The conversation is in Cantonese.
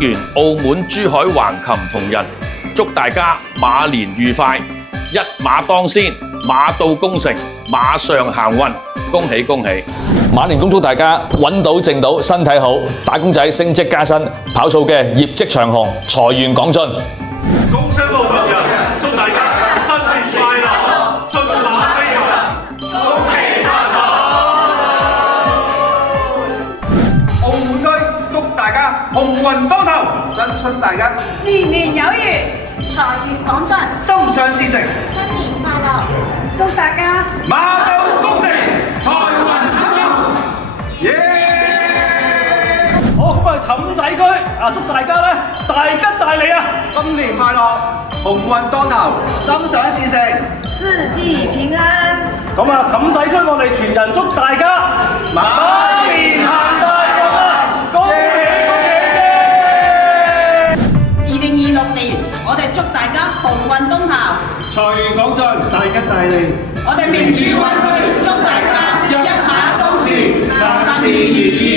源澳門珠海橫琴同仁，祝大家馬年愉快，一馬當先，馬到功成，馬上行運，恭喜恭喜！馬年恭祝大家揾到剩到，身體好，打工仔升職加薪，跑數嘅業績長紅，財源廣進。工商部同仁祝大家新年快樂，駿馬飛揚，恭喜發財！澳門區祝大家鴻運當頭，新春大吉，年年有餘，財源廣進，心想事成，新年快樂！祝大家馬到功成，財運亨通，耶！好，咁啊氹仔區啊，祝大家咧大吉大利啊！新年快樂，鴻運當頭，心想事成，四季平安。咁啊氹仔區我哋全人祝大家馬年行大運啊！恭喜恭喜2026年，我哋祝大家鴻運東頭，財源廣進，大吉大利。我哋名珠灣區祝大家一馬當先，萬事如意。